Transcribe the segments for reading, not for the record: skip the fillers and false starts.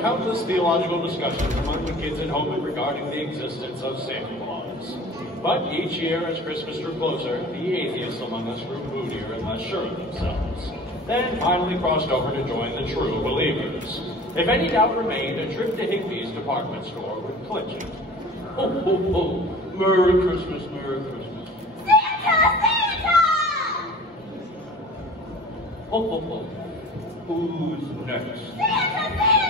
Countless theological discussions among the kids at home regarding the existence of Santa Claus. But each year, as Christmas drew closer, the atheists among us grew moodier and less sure of themselves. Then finally crossed over to join the true believers. If any doubt remained, a trip to Higby's department store would clinch it. Ho, ho, ho. Merry Christmas, Merry Christmas. Santa! Santa! Ho, ho, ho. Who's next? Santa! Santa!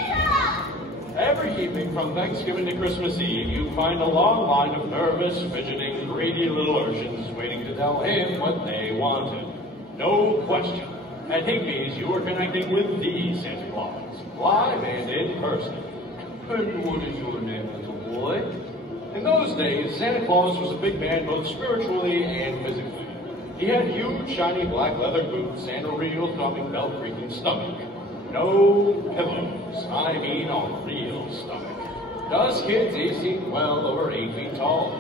Every evening from Thanksgiving to Christmas Eve, you find a long line of nervous, fidgeting, greedy little urchins waiting to tell him what they wanted. No question. At Higby's, you were connecting with the Santa Claus, live and in person. And what is your name, little boy? In those days, Santa Claus was a big man both spiritually and physically. He had huge, shiny black leather boots and a real thumping, belt-creaking stomach. No pillows, I mean a real stomach. Us kids, he seemed well over 8 feet tall.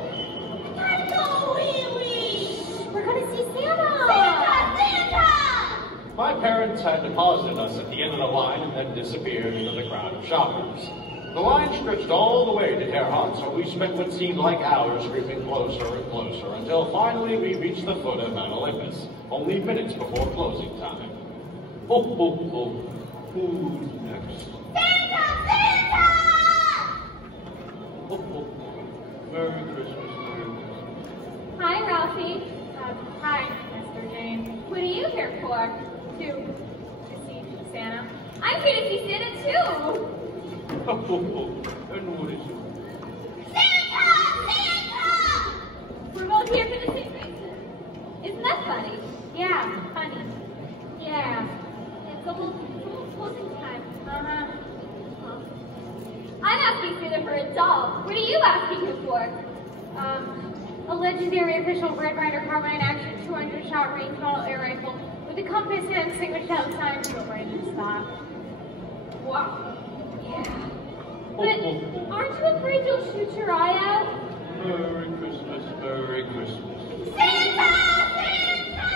Let's go, Wee-wee! We're gonna see Santa! Santa! My parents had deposited us at the end of the line and then disappeared into the crowd of shoppers. The line stretched all the way to Deirdrah, so we spent what seemed like hours creeping closer and closer until finally we reached the foot of Mount Olympus, only minutes before closing time. Ho, ho, ho. Who's next? Santa! Santa! Ho, ho, ho. Merry Christmas, Merry Christmas. Hi, Ralphie. Hi, Mr. Jane. What are you here for? To see Santa? I'm here to see Santa, too. Ho, ho, ho. And what is it? Santa! Santa! We're both here for the same reason. Isn't that funny? Yeah, funny. Yeah. It's almost closing time. I'm asking Santa for a doll. What are you asking him for? A legendary official Red Ryder carbine action 200-shot range model air rifle with a compass and single shell time to range in stock. Wow. Yeah. But aren't you afraid you'll shoot your eye out? Merry Christmas, Merry Christmas. Santa! Santa!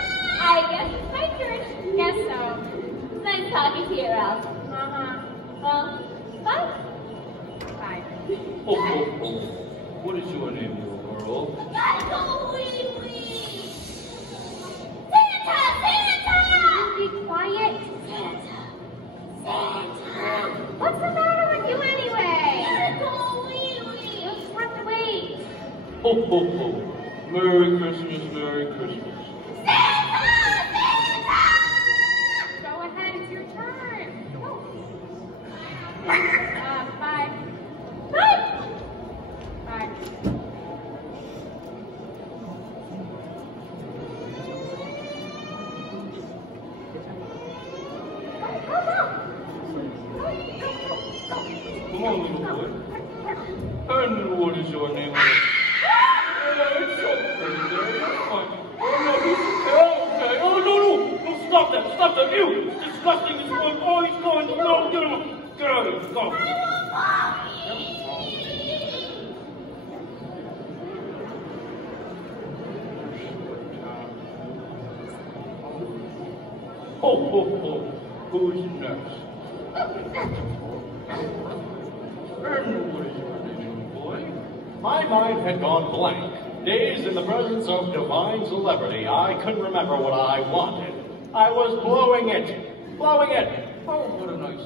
I guess it's my turn. Guess so. Nice talking to you, Ralph. Well, bye. Bye. Ho, ho, ho. What is your name, little girl? Let's go, Wee-wee! Santa! Santa! Be quiet. Santa! Santa! What's the matter with you anyway? Let's go, Wee-wee! Let's have to wait. Ho, ho, ho. Merry Christmas, Merry Christmas. Santa! Santa! Go ahead, it's your turn. Bye. Bye. Bye. Come on, little boy. And what is your name? It's so pretty there. You're fine. Oh, no, okay. Oh, no. No, stop that. Stop that. Ew. It's disgusting. It's going. Oh, he's going. No, get him. Get out of here. Go. Ho, ho, ho. Who's next? And what is your name, boy? My mind had gone blank. Dazed in the presence of divine celebrity, I couldn't remember what I wanted. I was blowing it. Blowing it. Oh, what a nice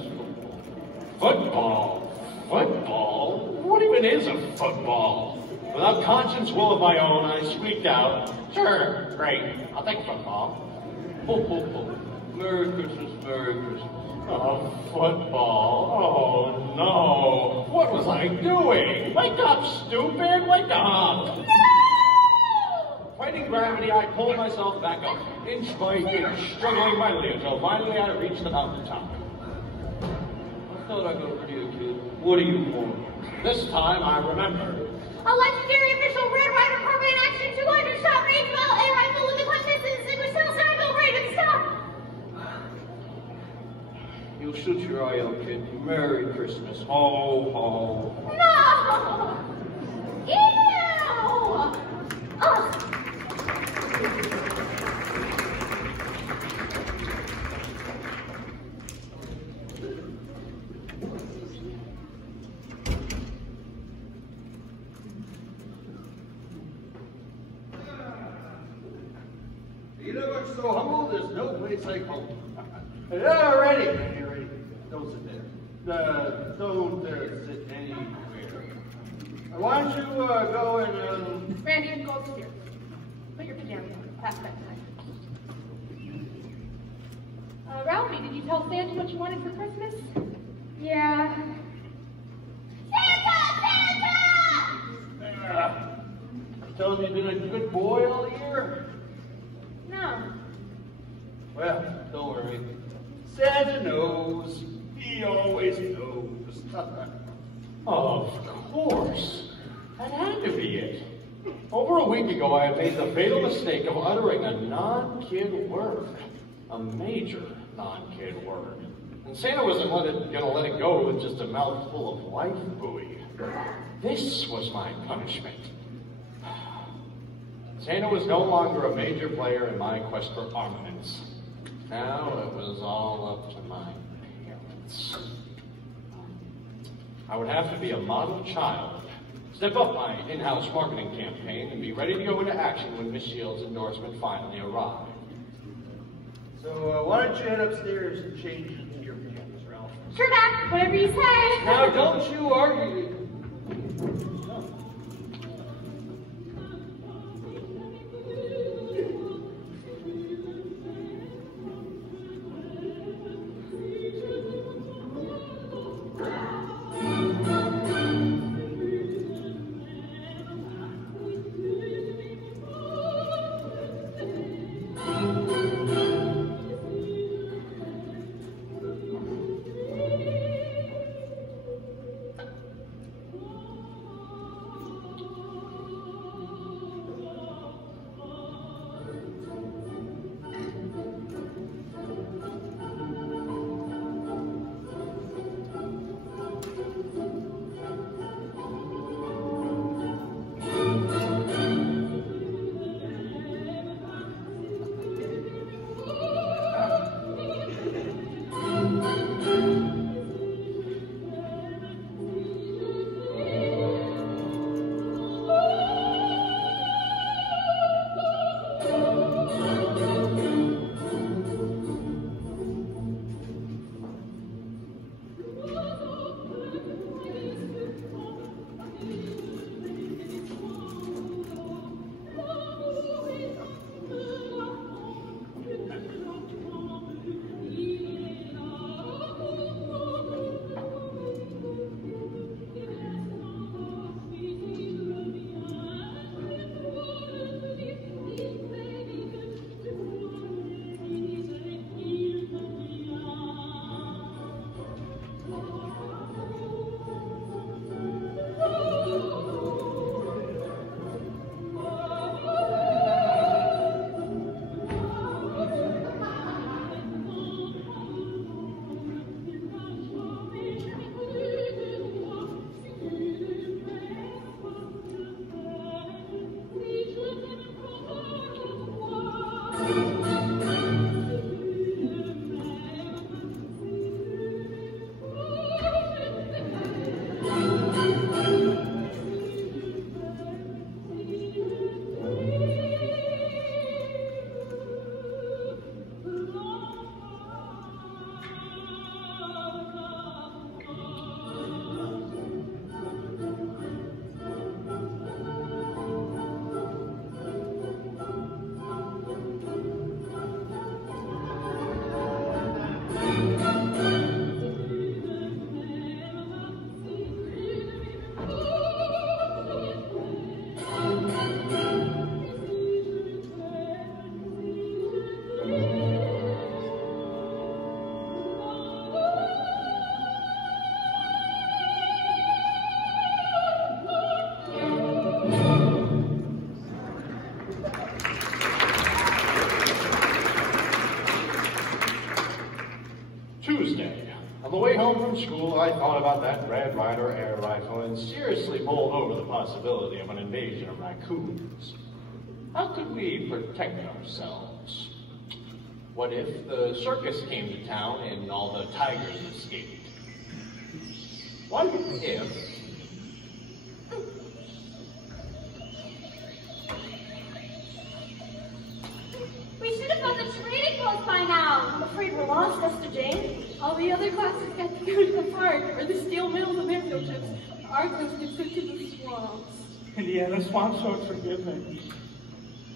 football. Football? What even is a football? Without conscious will of my own, I squeaked out, sure, great, I'll take football. Ho, ho, ho. Merry Christmas, Merry Christmas. Oh, football. Oh, no. What was I doing? Wake up, stupid. Wake up. No! Fighting gravity, I pulled myself back up, inch by inch, struggling mightily until finally I reached the mountaintop. I thought I got rid of you, kid. What do you want? This time I remembered. A legendary official Red Ryder carbine action 200 Royal kid. Merry Christmas. Ho, ho. No! Ew! Ugh. You look so humble, there's no place like home. Yeah, ready. Don't sit there. Don't sit anywhere. Why don't you go and Randy, go upstairs. Put your pajamas on. Pass that time. Ralphie, did you tell Santa what you wanted for Christmas? Yeah. Tell him you've been a good boy all year? No. Well, don't worry. Santa knows. He always knows. Of course. That had to be it. Over a week ago, I had made the fatal mistake of uttering a non-kid word. A major non-kid word. And Santa wasn't gonna let it go with just a mouthful of life buoy. This was my punishment. Santa was no longer a major player in my quest for armaments. Now it was all up to my parents. I would have to be a model child, step up my in-house marketing campaign, and be ready to go into action when Miss Shields' endorsement finally arrived. So why don't you head upstairs and change into your pajamas, Ralph? Sure, Doc. Whatever you say. Now don't you argue. the way home from school, I thought about that Red Ryder air rifle and seriously mulled over the possibility of an invasion of raccoons. How could we protect ourselves? What if the circus came to town and all the tigers escaped? What if... We should have found the trading post by now. I'm afraid we're lost, Esther-Jane. All the other classes got to go to the park or the steel mills and their field trips. Our class gets sent to the swamps. Indiana swamps are forgiving.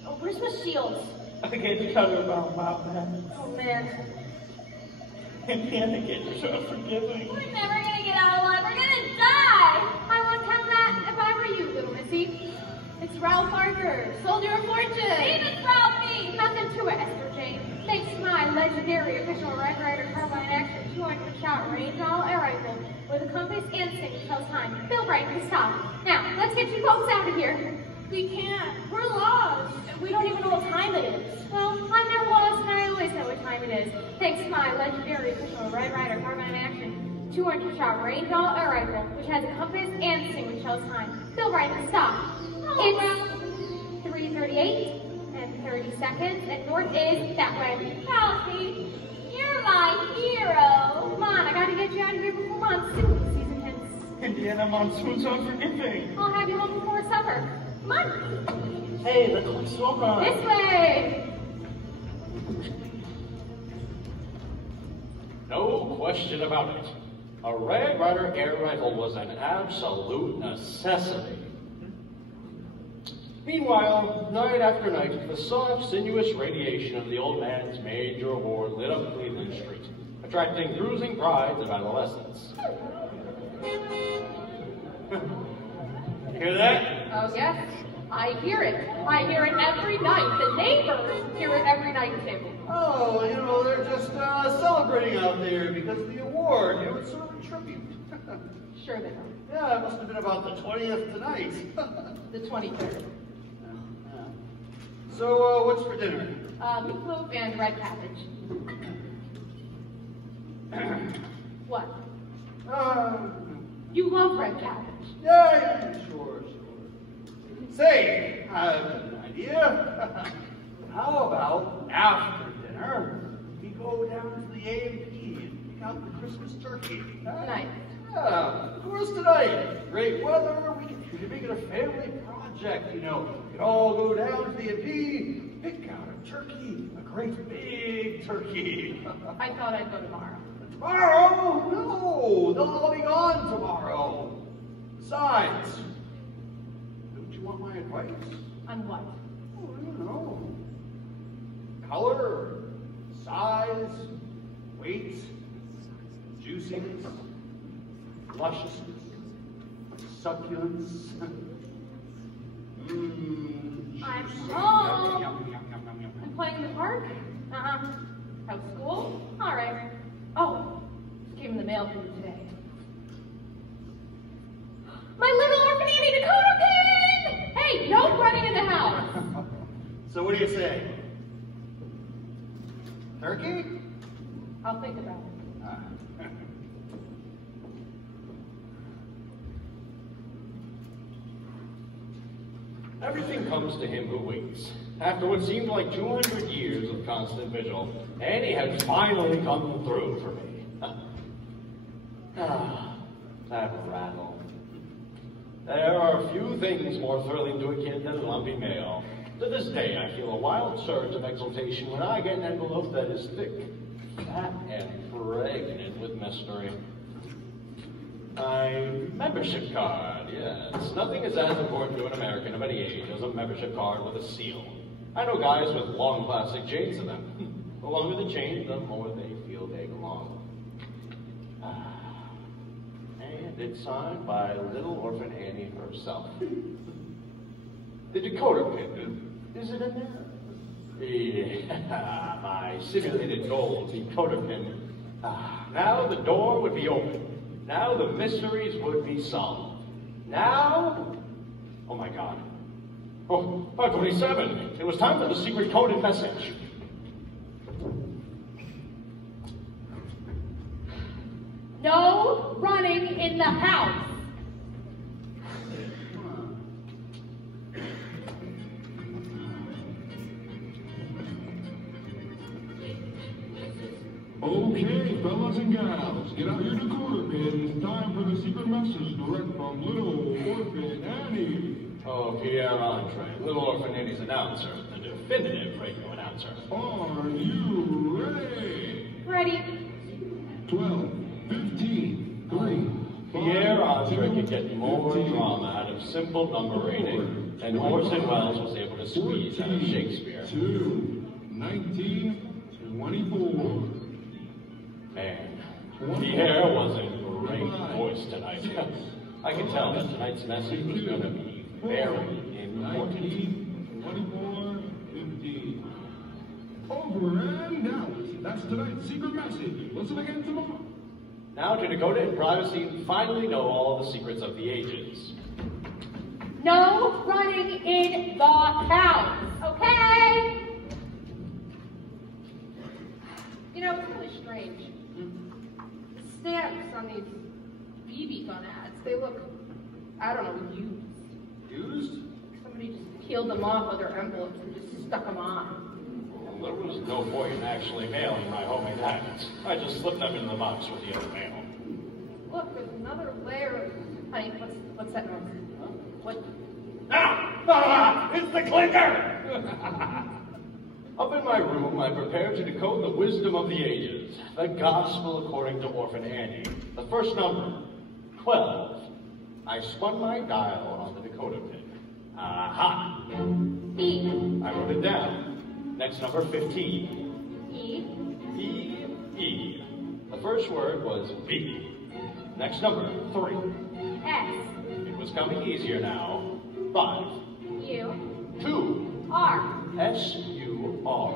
Oh, where's Miss Shields? I can't tell her about that. Oh, man. Indiana kids are so forgiving. We're never gonna get out alive. We're gonna die. I wouldn't have that if I were you, little missy. It's Ralph Parker, soldier of fortune. Save us, Ralphie. Nothing to it, Esther-Jane. Thanks to my legendary official Red Ryder carbine action 200-shot range all air rifle with a compass and single tells time. Built right to stop. Now, let's get you folks out of here. We can't. We're lost. We don't even know what time it is. Well, I'm never lost and I always know what time it is. Thanks to my legendary official Red Ryder carbine action 200-shot range all air rifle, which has a compass and single tells time. Built right to stop. It's 3:38 and 30 seconds, and north is that way. Ralphie, you're my hero. Come on, I gotta get you out of here before monsoon season hits. Indiana monsoon's unforgiving. I'll have you home before supper. Come on. Hey, the clock's over. This way. No question about it. A Red Ryder air rifle was an absolute necessity. Meanwhile, night after night, the soft, sinuous radiation of the old man's major award lit up Cleveland Street, attracting cruising brides of adolescence. Hear that? Oh, yes. I hear it. I hear it every night. The neighbors hear it every night, too. Oh, you know, they're just celebrating out there because of the award. You know, it's sort of a tribute. Sure they are. Yeah, it must have been about the 20th tonight. The 23rd. So, what's for dinner? Meatloaf and red cabbage. What? You love red cabbage. Yeah, sure. Say, I have an idea. How about after dinner, we go down to the A&P and pick out the Christmas turkey? Tonight. Yeah, of course tonight. Great weather, we can make it a family project, you know. We can all go down to the A&P, pick out a turkey, a great big turkey. I thought I'd go tomorrow. Tomorrow? No, they'll all be gone tomorrow. Besides, don't you want my advice? On what? Oh, I don't know. Color, size, weight, juiciness, lusciousness, succulence. I'm juicy. home. Yum, yum, yum, yum, yum. I'm playing in the park? How's school? All right. Oh, this came in the mail for you today. My little orphan Annie Dakota pin! Hey, no running in the house! So what do you say? Turkey? I'll think about it. Everything comes to him who waits. After what seemed like 200 years of constant vigil, Annie had finally come through for me. That rattle. There are few things more thrilling to a kid than lumpy mail. To this day, I feel a wild surge of exultation when I get an envelope that is thick, fat, and pregnant with mystery. My membership card, yes. Nothing is as important to an American of any age as a membership card with a seal. I know guys with long plastic chains to them. The longer the chain, the more they feel they belong. And it's signed by little orphan Annie herself. The decoder pin, is it in there? Yeah, my simulated gold decoder pin. Now the door would be open. Now the mysteries would be solved. Now, oh my God. Oh, 527. It was time for the secret coded message. No running in the house. Okay, fellas and gals, get out your decoder pins. Time for the secret message direct from Little Orphan Annie. Oh, Pierre Andre, Little Orphan Annie's announcer, the definitive radio announcer. Are you ready? Ready. 12, 15, 3, Pierre Andre could get more drama out of simple number rating than Orson Welles was able to squeeze out of Shakespeare. 2, 19, 24. Man, Pierre was in great voice tonight. I could tell that tonight's message was going to be very important. 19, 24, 15. Over and out. That's tonight's secret message. Listen again tomorrow. Now to Dakota in privacy finally know all the secrets of the ages. No running in the house. Okay? You know, it's really strange. The stamps on these BB gun ads, they look, I don't know, used. Used? Somebody just peeled them off of their envelopes and just stuck them on. Well, there was no point in actually mailing my homemade ads. I just slipped them in the box with the other mail. Look, there's another layer of, honey, what's that noise? What? It's the clicker! Up in my room, I prepared to decode the wisdom of the ages, the gospel according to Orphan Annie. The first number, 12. I spun my dial on the decoder pin. Aha! E. I wrote it down. Next number, 15. E. E, E. The first word was B. Next number, 3. S. It was coming easier now. 5. U. 2. R. S-U-R.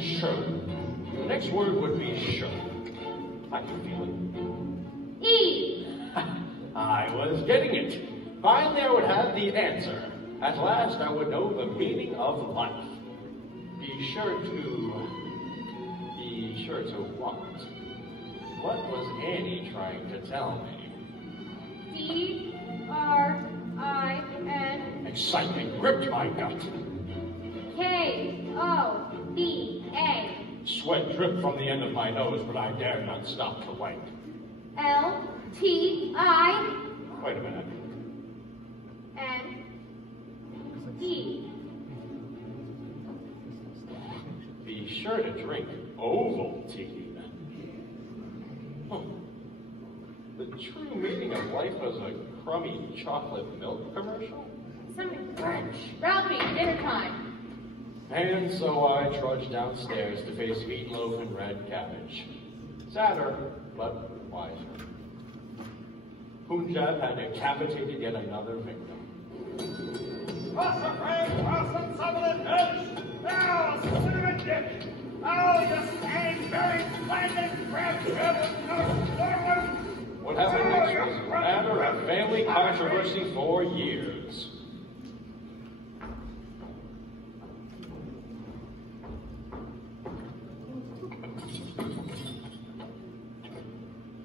Sure. The next word would be sure. I can feel it. E. I was getting it. Finally, I would have the answer. At last, I would know the meaning of life. Be sure to what? What was Annie trying to tell me? D-R-I-N. Excitement gripped my gut. K-O-D-A. Sweat dripped from the end of my nose, but I dared not stop to wipe. L-T-I. Wait a minute. N-E. Be sure to drink Ovaltine. The true meaning of life was a crummy chocolate milk commercial? Something French. Ralphie, dinner time. And so I trudged downstairs to face meatloaf and red cabbage. Sadder, but wiser. Punjab had decapitated yet another victim. What happened next was a matter of family controversy for years.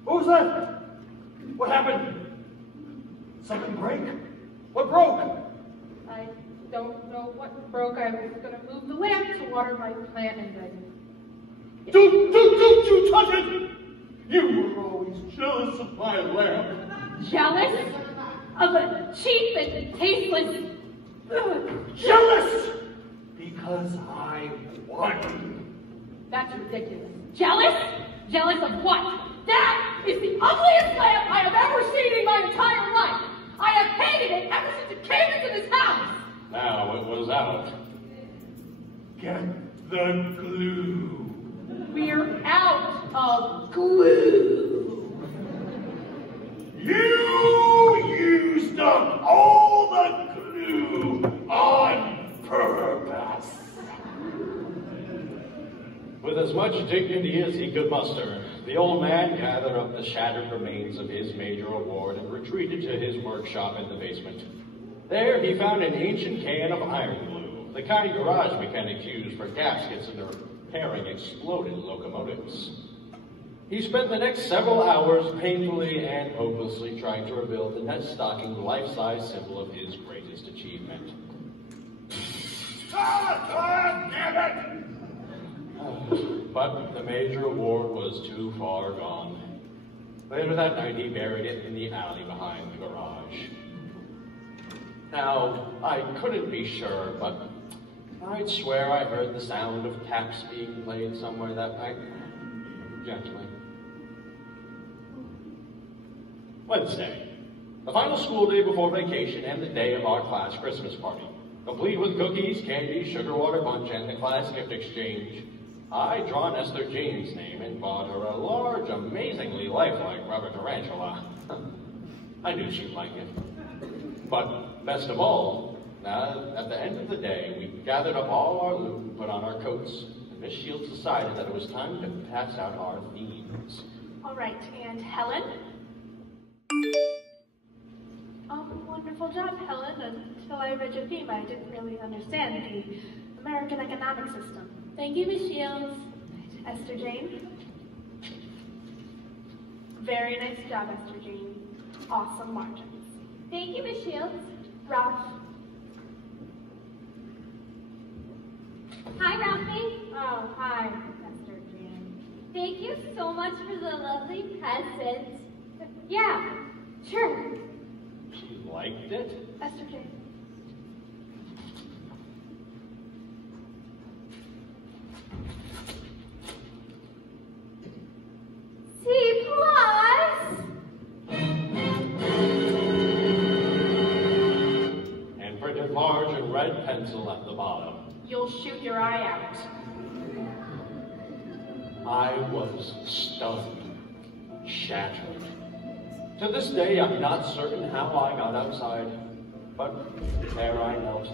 Who's that? What happened? Something break? What broke? I don't know what broke. I was going to move the lamp to water my plant and I... Don't you touch it! You were always jealous of my lamp. Jealous of a cheap and tasteless... Jealous! Because I won. That's ridiculous. Jealous? Jealous of what? That is the ugliest lamp I have ever seen in my entire life. I have hated it ever since it came into this house. Now it was out. Get the glue. We're out of glue. You used up all the glue on purpose. With as much dignity as he could muster, the old man gathered up the shattered remains of his major award and retreated to his workshop in the basement. There he found an ancient can of iron glue, the kind garage mechanics use for gaskets and repairing exploded locomotives. He spent the next several hours painfully and hopelessly trying to rebuild the net stocking life-size symbol of his greatest achievement. Damn it! But the major award was too far gone. Later that night, he buried it in the alley behind the garage. Now, I couldn't be sure, but I'd swear I heard the sound of taps being played somewhere that night. Gently. Wednesday, the final school day before vacation and the day of our class Christmas party, complete with cookies, candy, sugar water punch, and the class gift exchange. I'd drawn Esther Jane's name and bought her a large, amazingly lifelike rubber tarantula. I knew she'd like it. But best of all, at the end of the day, we gathered up all our loot and put on our coats, and Miss Shields decided that it was time to pass out our themes. All right, and Helen? Wonderful job, Helen. Until I read your theme, I didn't really understand the American economic system. Thank you, Miss Shields. Esther Jane? Very nice job, Esther Jane. Awesome margins. Thank you, Miss Shields. Ralph? Hi, Ralphie. Oh, hi, Esther Jane. Thank you so much for the lovely present. Yeah, sure. She liked it? Esther Jane. C+. And printed large in red pencil at the bottom. You'll shoot your eye out. I was stunned, shattered. To this day, I'm not certain how I got outside, but there I knelt,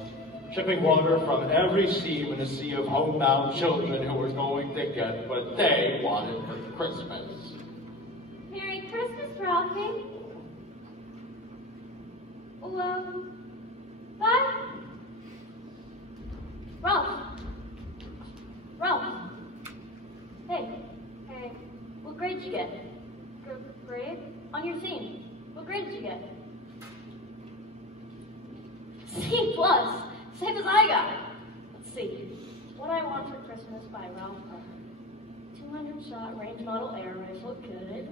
shipping water from every seam in a sea of homebound children who were going to get what they wanted for Christmas. Merry Christmas, Ralphie. Hello. Bye. Ralph. Hey. What grade did you get? Grade? On your theme. What grade did you get? C+. Same as I got. Let's see. What I Want for Christmas by Ralph. 200-shot range model air rifle. Good.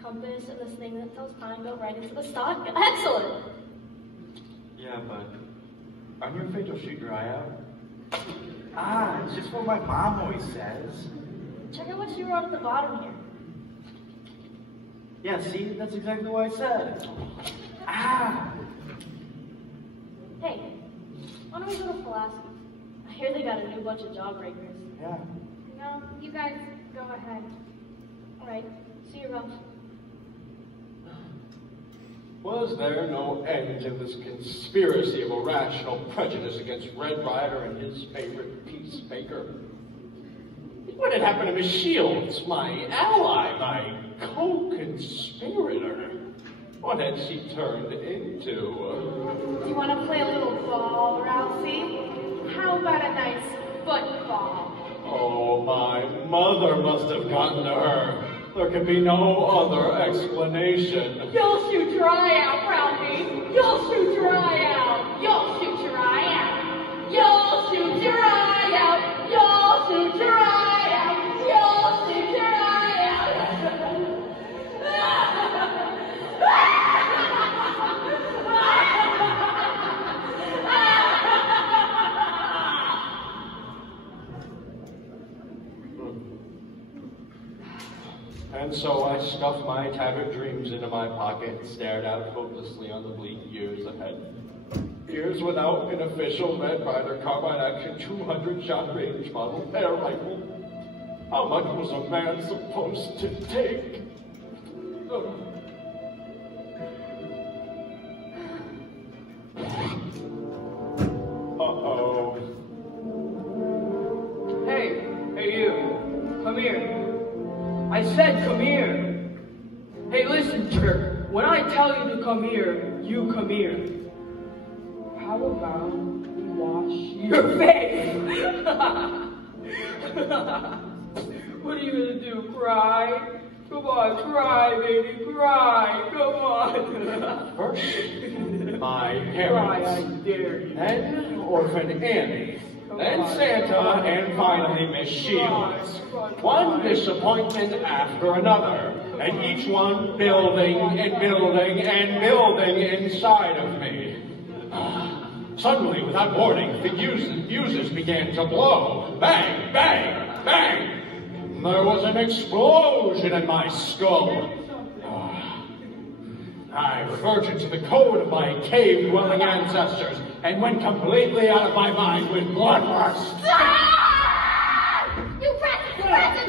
Compass and this thing that tells time go right into the stock. Excellent. Yeah, but aren't you afraid you'll shoot your eye out? It's just what my mom always says. Check out what she wrote at the bottom here. Yeah, see? That's exactly what I said. Hey, why don't we go to Collazo? I hear they got a new bunch of jawbreakers. Yeah. No, you guys go ahead. All right, see you, Ralph. Was there no end to this conspiracy of irrational prejudice against Red Rider and his favorite peacemaker? What had happened to Miss Shields, my ally, my co-conspirator? What had she turned into? Do you want to play a little ball, Ralphie? How about a nice football? Oh, my mother must have gotten to her. There can be no other explanation. You'll shoot your eye out, Ralphie. You'll shoot your eye out. You'll shoot your eye out. You'll shoot your eye out. You'll shoot your eye out. You'll shoot your eye And so I stuffed my tattered dreams into my pocket and stared out hopelessly on the bleak years ahead. Years without an official Red Rider carbine action 200-shot range model air rifle. How much was a man supposed to take? Uh-oh. Hey you. Come here. I said come here. Hey, listen, jerk. When I tell you to come here, you come here. How about we wash your face? What are you gonna do, cry? Come on, cry, baby, cry, come on. First, my Cry, I parents. dare you. Then Orphan Annie. Then Santa, and finally Miss Shields. One disappointment after another, and each one building and building and building inside of me. Suddenly, without warning, the fuses began to blow. Bang, bang, bang! There was an explosion in my skull. I reverted to the code of my cave-dwelling ancestors and went completely out of my mind with bloodlust. You rats!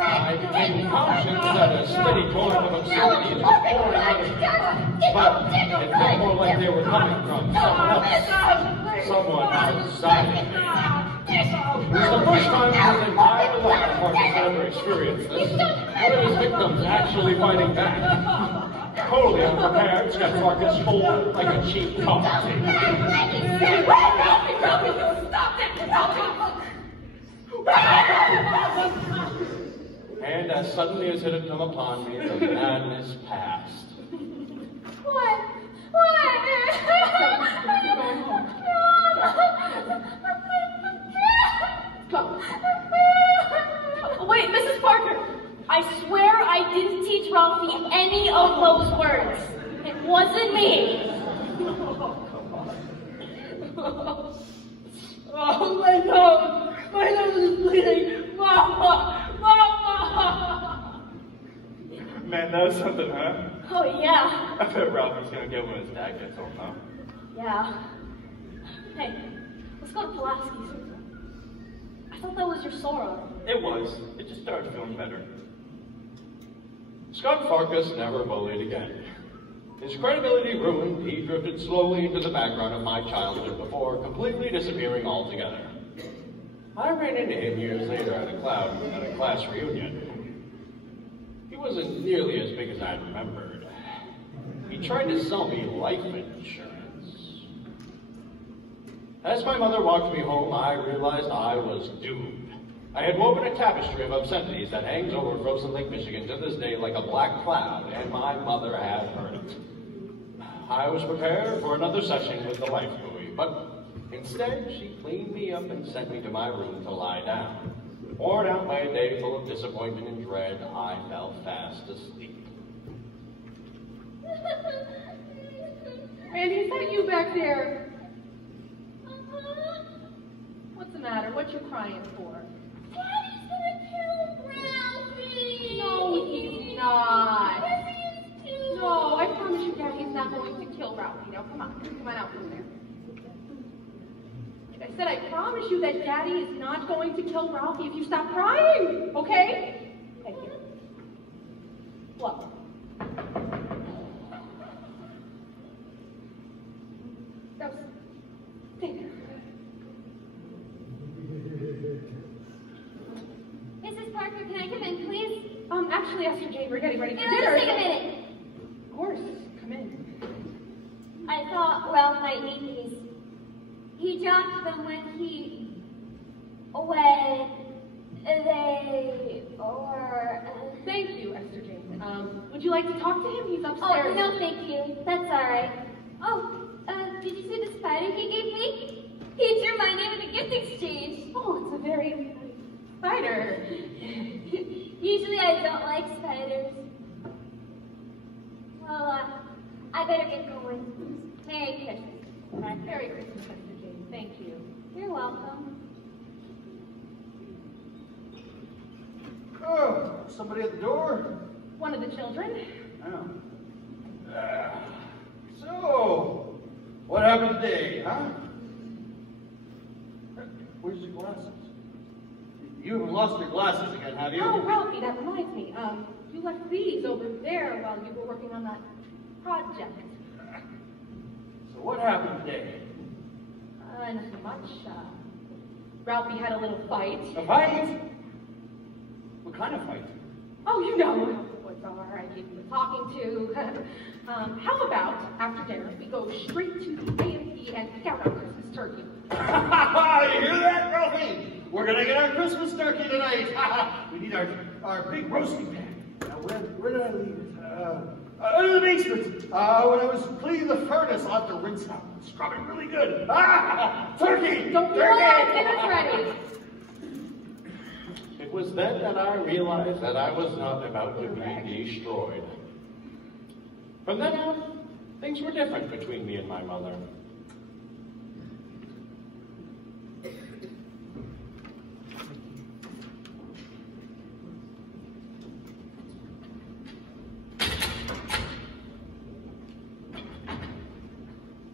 I became conscious that a steady torrent of obscenities was pouring out of me, but it felt more like they were coming from someone else, someone outside of me. It was the first time in his entire life Farkas had ever experienced this. One of his victims actually fighting back. Totally unprepared, Scut Farkas folded like a cheap coffee. Ralphie, stop that! Ralphie! And as suddenly as it had come upon me, the madness passed. What? Wait, Mrs. Parker, I swear I didn't teach Ralphie any of those words. It wasn't me. Oh, my nose is bleeding. Mama! Man, that was something, huh? Oh, yeah. I bet Ralphie's gonna get when his dad gets home, huh? Yeah. Hey, let's go to Pulaski's. I thought that was your sore arm. It was. It just started feeling better. Scut Farkas never bullied again. His credibility ruined, he drifted slowly into the background of my childhood before completely disappearing altogether. I ran into him years later at a class reunion. He wasn't nearly as big as I remembered. He tried to sell me life insurance. As my mother walked me home, I realized I was doomed. I had woven a tapestry of obscenities that hangs over Frozen Lake, Michigan to this day like a black cloud, and my mother had heard it. I was prepared for another session with the life buoy, but instead she cleaned me up and sent me to my room to lie down. Worn out by a day full of disappointment and dread, I fell fast asleep. Randy, is that you back there? What's the matter? What you crying for? Daddy's gonna kill Ralphie! No, he's not. Yes, he is too! No, I promise you Daddy's not going to kill Ralphie. Now, come on out from there. I said I promise you that Daddy is not going to kill Ralphie if you stop crying, okay? Thank you. Look. Now, stay there. Mrs. Parker, can I come in, please? Actually, Esther Jane, we're getting ready for It'll dinner. just take a minute. Of course, come in. I thought Ralph might need these. He dropped them when they were... Thank you, Esther Jane. Would you like to talk to him? He's upstairs. Oh, no, thank you. That's all right. Oh, did you see the spider he gave me? He drew my name in the gift exchange. Oh, it's a very spider. Usually I don't like spiders. Well, I better get going. Merry Christmas. Merry Christmas, Esther Jane. Thank you. You're welcome. Oh, somebody at the door? One of the children. Oh. So, what happened today, huh? Where's your glasses? You haven't lost your glasses again, have you? Oh, Ralphie, that reminds me. You left these over there while you were working on that project. So what happened today? Nothing much. Ralphie had a little fight. A fight? What kind of fight? Oh, you know what are I give you talking to. How about, after dinner, we go straight to the A&P and pick out our Christmas turkey. You hear that, Ralphie? We're gonna get our Christmas turkey tonight. We need our big roasting pan. Now, where did I leave it? In the basement. When I was cleaning the furnace, I'll have to rinse it out. It's scrubbing really good. Turkey! Don't be alarmed, dinner's ready. It was then that I realized that I was not about to be destroyed. From then on, things were different between me and my mother.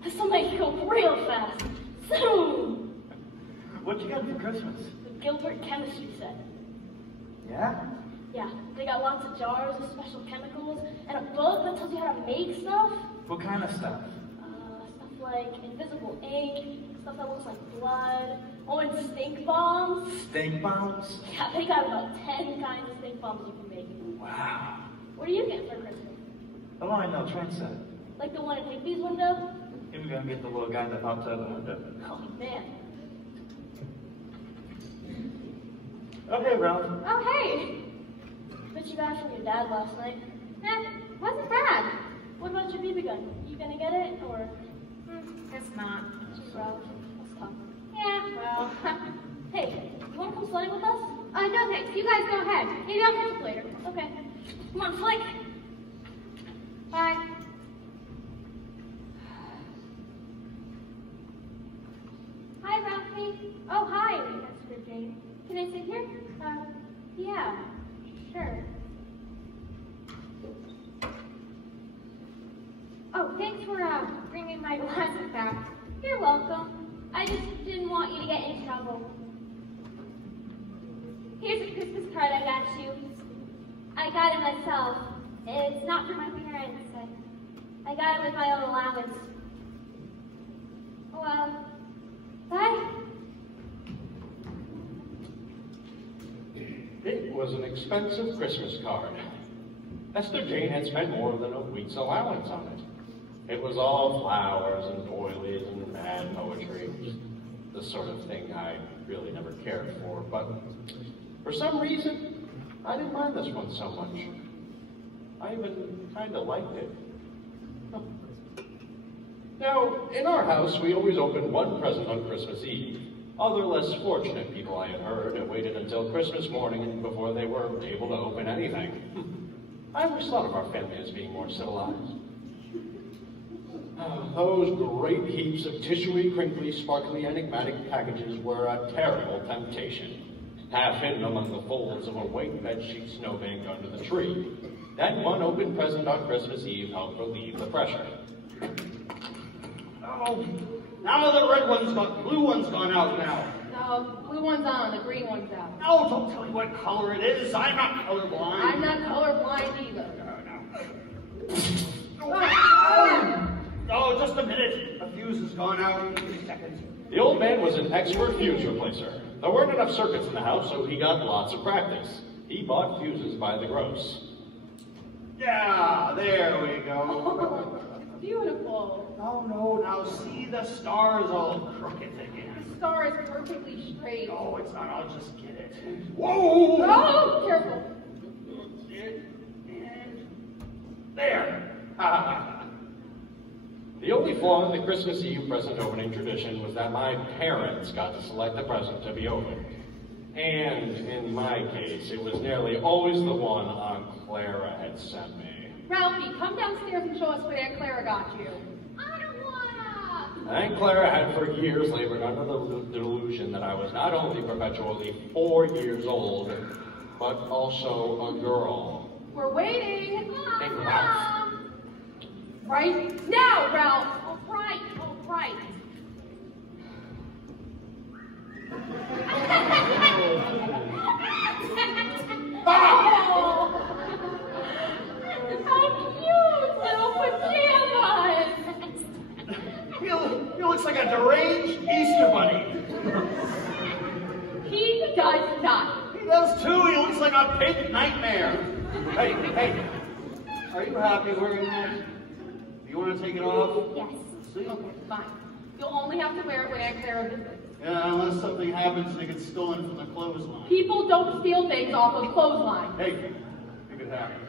This will make you go real fast. Soon! What you got for Christmas? The Jalbert chemistry set. Yeah? Yeah, they got lots of jars of special chemicals and a book that tells you how to make stuff. What kind of stuff? Stuff like invisible ink, stuff that looks like blood. Oh, and stink bombs. Stink bombs? Yeah, they got about 10 kinds of stink bombs you can make. Wow. What do you get for Christmas? Oh, I know, train set. Like the one in Higby's window? Maybe we're gonna get the little guy that popped out of the window. Oh, man. Okay, Ralph. Oh, hey. What you got from your dad last night? Wasn't bad. What about your BB gun? You gonna get it, or? Guess not. Gee, Ralph, that's tough. Yeah. Well, hey, you wanna come sledding with us? No thanks. You guys go ahead. Maybe I'll catch up later. Okay. Come on, Flick. Bye. Hi, Ralphie. Oh, hi, Esther Jane. Can I sit here? Yeah, sure. Oh, thanks for bringing my glasses back. You're welcome. I just didn't want you to get in trouble. Here's a Christmas card I got you. I got it myself. It's not for my parents. I got it with my own allowance. Well, bye. It was an expensive Christmas card. Esther Jane had spent more than a week's allowance on it. It was all flowers and doilies and bad poetry, the sort of thing I really never cared for, but for some reason, I didn't mind this one so much. I even kind of liked it. Now, in our house, we always opened one present on Christmas Eve. Other less fortunate people I had heard had waited until Christmas morning before they were able to open anything. I always thought of our family as being more civilized. Those great heaps of tissuey, crinkly, sparkly, enigmatic packages were a terrible temptation. Half hidden among the folds of a white bedsheet snowbank under the tree. That one open present on Christmas Eve helped relieve the pressure. Oh, now the blue one's gone out now. No, blue one's on, the green one's out. No, don't tell me what color it is. I'm not colorblind. I'm not colorblind either. Oh, just a minute. The fuse has gone out in 3 seconds. The old man was an expert fuse replacer. There weren't enough circuits in the house, so he got lots of practice. He bought fuses by the gross. Yeah, there we go. Beautiful. No, now see, the star is all crooked again. The star is perfectly straight. Oh, it's not. I'll just get it. Whoa! Oh, careful. There. The only flaw in the Christmas Eve present opening tradition was that my parents got to select the present to be opened. And in my case, it was nearly always the one Aunt Clara had sent me. Ralphie, come downstairs and show us what Aunt Clara got you. I don't wanna. Aunt Clara had for years labored under the delusion that I was not only perpetually 4 years old, but also a girl. We're waiting. Hey, Ralph. Right now, Ralph. All right. Oh, how cute, little pajamas. He looks like a deranged Easter bunny. He does not. He does too. He looks like a pink nightmare. Hey. Are you happy wearing that? Do you want to take it off? Yes. See? Okay, fine. You'll only have to wear it when Aunt Clara visits. Yeah, unless something happens and it gets stolen from the clothesline. People don't steal things off of clothesline. Hey, it could happen.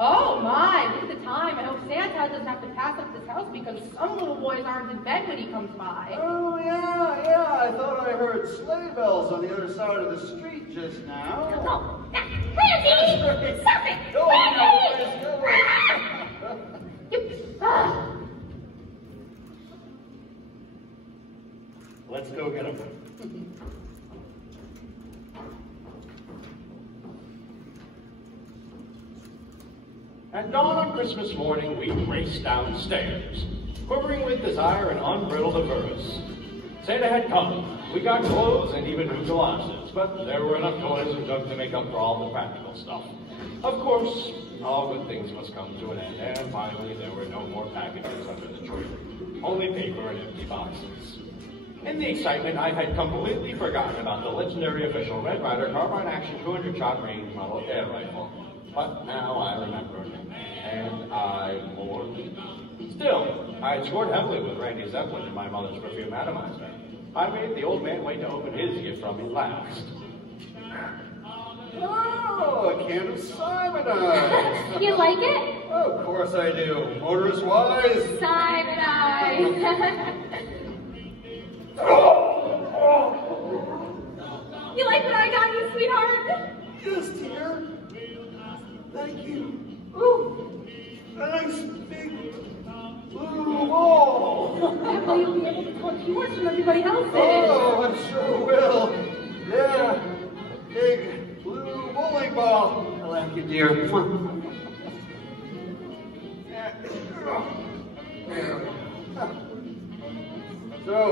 Oh my, look at the time. I hope Santa doesn't have to pass up this house because some little boys aren't in bed when he comes by. Oh, yeah, I thought I heard sleigh bells on the other side of the street just now. Oh, Randy! Stop it! Go on, Randy! go. Let's go get him. At dawn on Christmas morning, we raced downstairs, quivering with desire and unbridled avarice. Santa had come. We got clothes and even new glasses, but there were enough toys and junk to make up for all the practical stuff. Of course, all good things must come to an end, and finally there were no more packages under the tree. Only paper and empty boxes. In the excitement, I had completely forgotten about the legendary official Red Ryder carbine action 200-shot range model air rifle. But now I remembered, and I mourned. Still, I had scored heavily with Randy Zeppelin in my mother's perfume atomizer. I made the old man wait to open his gift from me last. Oh, a can of Simonite. You like it? Oh, of course I do. Motorist-wise. Cyanide. You like what I got you, sweetheart? Yes, dear. Thank you. Ooh, a nice big blue ball. I know you'll be able to collect yours from everybody else's. Oh, I sure will. Yeah, big blue bowling ball. I like you, dear. So,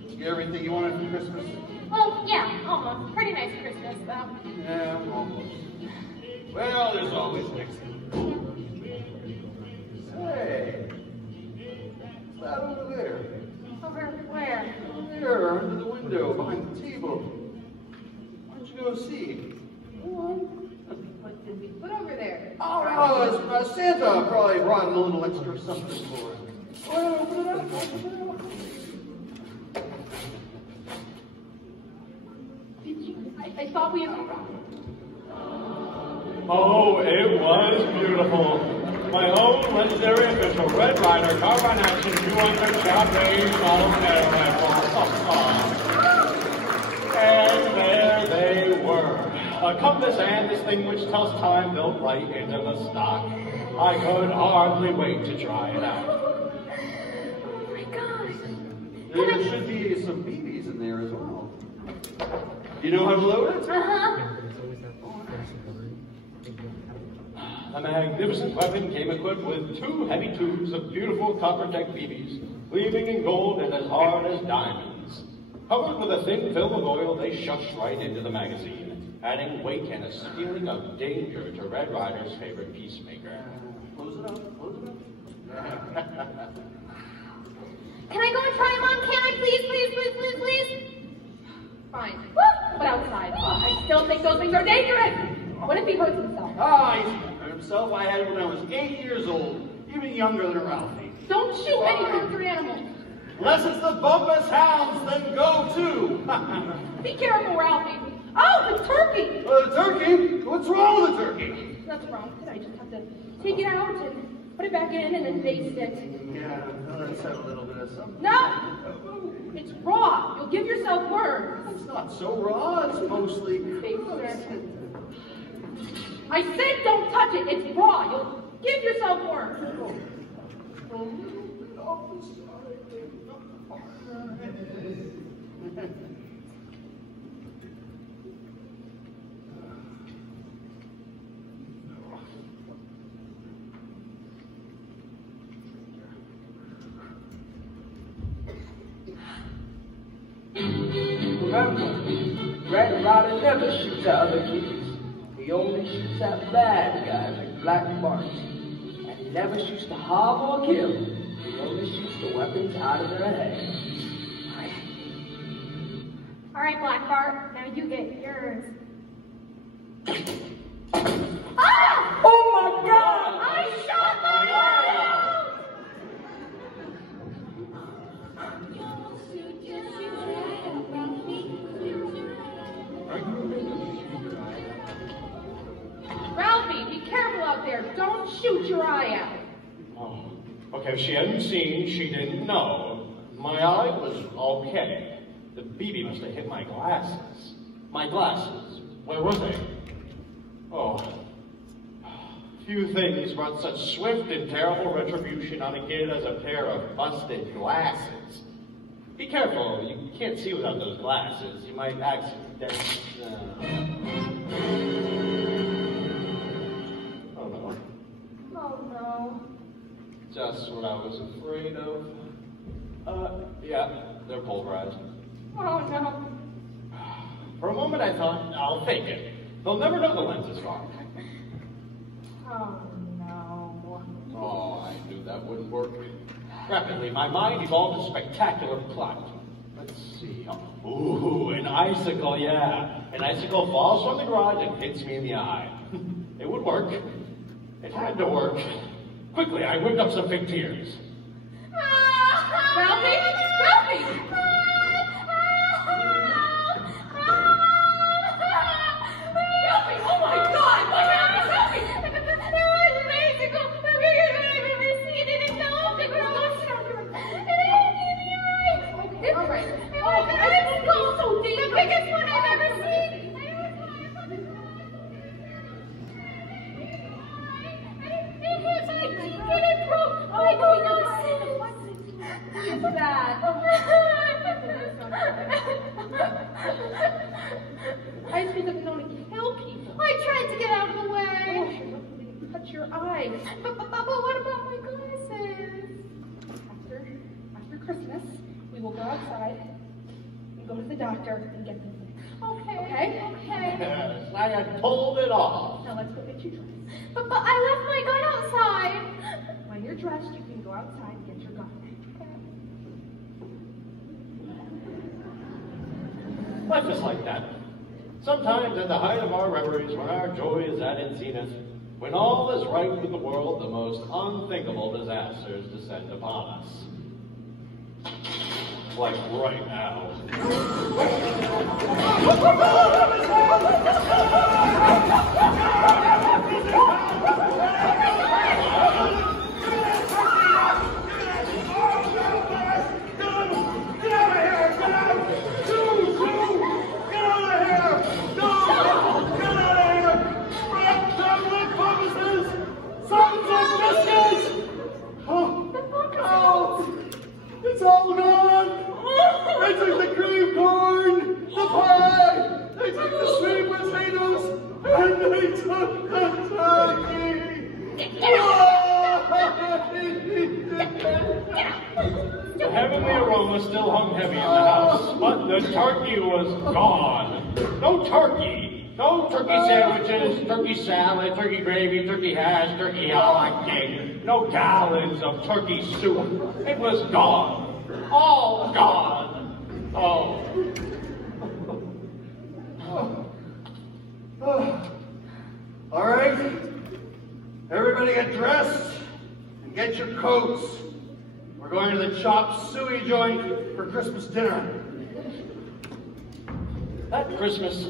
did you get everything you wanted for Christmas? Well, yeah, almost. Pretty nice Christmas, though. Yeah, almost. Well, there's always next thing. Hey, what's that over there? Over where? Over there, under the window, behind the table. Why don't you go see? What did we put over there? Oh, Santa probably brought him a little extra something for him. Well, open it up, open it up. I thought we had... Oh, it was beautiful. My own legendary official Red Ryder carbine action 200-shot range model air rifle. And there they were. A compass and this thing which tells time built right into the stock. I could hardly wait to try it out. Oh my gosh. There should be some BBs in there as well. You know how to load it? Uh-huh. The magnificent weapon came equipped with 2 heavy tubes of beautiful copper-decked BBs, gleaming in gold and as hard as diamonds. Covered with a thin film of oil, they shushed right into the magazine, adding weight and a feeling of danger to Red Ryder's favorite peacemaker. Close it up, close it up. Can I go and try them on? Can I please? Fine. But outside. I still think those things are dangerous. What if he hurts himself? He's hurt himself. I had it when I was 8 years old, even younger than Ralphie. Don't shoot any hungry animals. Unless it's the Bumpus Hounds, then go too. Be careful, Ralphie. Oh, the turkey. The turkey? What's wrong with the turkey? That's wrong. I just have to take it out and put it back in and then baste it. Yeah, let's have a little bit of something. No! It's raw. You'll give yourself worms. It's not so raw. It's mostly Baste I said don't touch it. It's raw. You'll give yourself worms. Remember, Red Ryder never shoots at other kids. He only shoots at bad guys like Black Bart. And he never shoots to harm or kill. He only shoots the weapons out of their hands. All right, Black Bart. Now you get yours. Oh my God! I shot my arrow! Oh, okay, if she hadn't seen, she didn't know. My eye was okay. The BB must have hit my glasses. My glasses, where were they? Oh, few things brought such swift and terrible retribution on a kid as a pair of busted glasses. Be careful, you can't see without those glasses. You might accidentally... Oh no. Oh no. Just what I was afraid of. Yeah, they're pulverized. Oh no. For a moment I thought, I'll fake it. They'll never know the lens is wrong. Oh no. Oh, I knew that wouldn't work. Rapidly, my mind evolved a spectacular plot. Let's see. Ooh, an icicle, yeah. An icicle falls from the garage and hits me in the eye. It would work. It had to work. Quickly, I whipped up some fake tears. Ralphie! Ralphie! Ralphie! Oh my God! What happened, Ralphie? It was magical. The biggest one I've ever seen, and it fell off the ground. And it hit me in the eye. Okay, all right. It was magical. The biggest one I've ever seen. It hit my cheek and it broke my glasses. Is that? Ice cream doesn't know to kill people. I tried to get out of the Oh, way. you touch your eyes. But what about my glasses? After Christmas, we will go outside and go to the doctor and get them fixed. Okay. Okay? Okay. Yes, I had pulled it off. Now let's go get you dressed. But I left my gun outside. When you're dressed, you can go outside and get your gun. Life is like that. Sometimes at the height of our reveries, when our joy is at its zenith, when all is right with the world, the most unthinkable disasters descend upon us. Like right now. It's all gone! They took the cream corn, the pie, they took the sweet potatoes, and they took the turkey! The heavenly aroma still hung heavy in the house, but the turkey was gone. No turkey! No turkey sandwiches, turkey salad, turkey gravy, turkey hash, turkey king. No gallons of turkey soup. It was gone. All gone. Oh. All right, everybody get dressed and get your coats. We're going to the chop suey joint for Christmas dinner. That Christmas,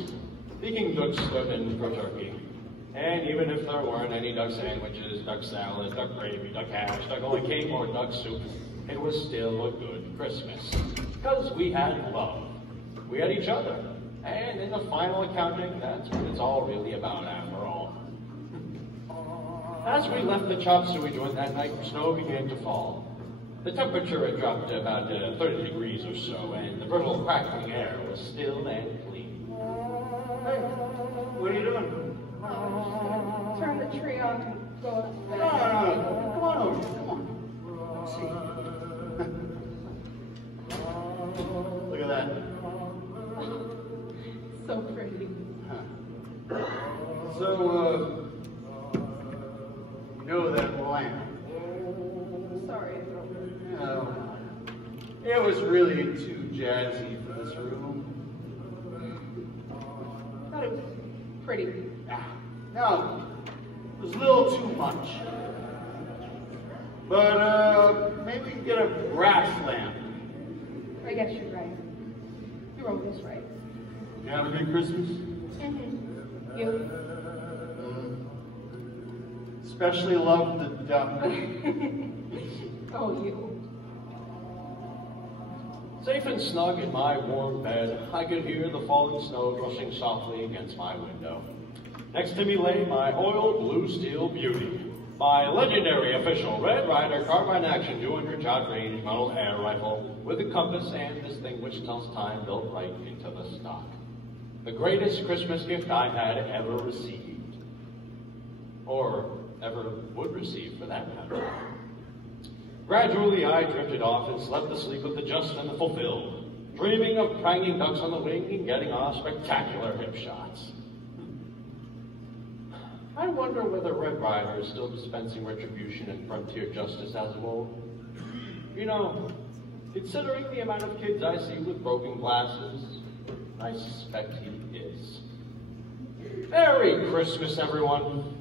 Peking duck stood in for turkey. And even if there weren't any duck sandwiches, duck salad, duck gravy, duck hash, duck king, or duck soup, it was still a good Christmas. Because we had love. We had each other. And in the final accounting, that's what it's all really about after all. As we left the chop suey joint that night, snow began to fall. The temperature had dropped to about 30 degrees or so, and the brittle crackling air was still and clean. Hey, what are you doing? Turn the tree on and go up to bed. No. Come on over. Come on. Let's see. Look at that. So pretty. So, you know that lamp? Sorry, I don't. It was really too jazzy for this room. I thought it was pretty. No, it was a little too much. But, maybe we can get a brass lamp. I guess you're right. You're always right. You have a good Christmas? Mm-hmm. You? It's especially love the duck. Oh, you. Safe and snug in my warm bed, I could hear the falling snow brushing softly against my window. Next to me lay my oiled blue steel beauty, my legendary official Red Ryder carbine action 200-shot range model air rifle with a compass and this thing which tells time built right into the stock. The greatest Christmas gift I had ever received. Or ever would receive, for that matter. Gradually, I drifted off and slept the sleep of the just and the fulfilled, dreaming of pranging ducks on the wing and getting off spectacular hip shots. I wonder whether Red Ryder is still dispensing retribution and frontier justice as of old. You know, considering the amount of kids I see with broken glasses, I suspect he is. Merry Christmas, everyone.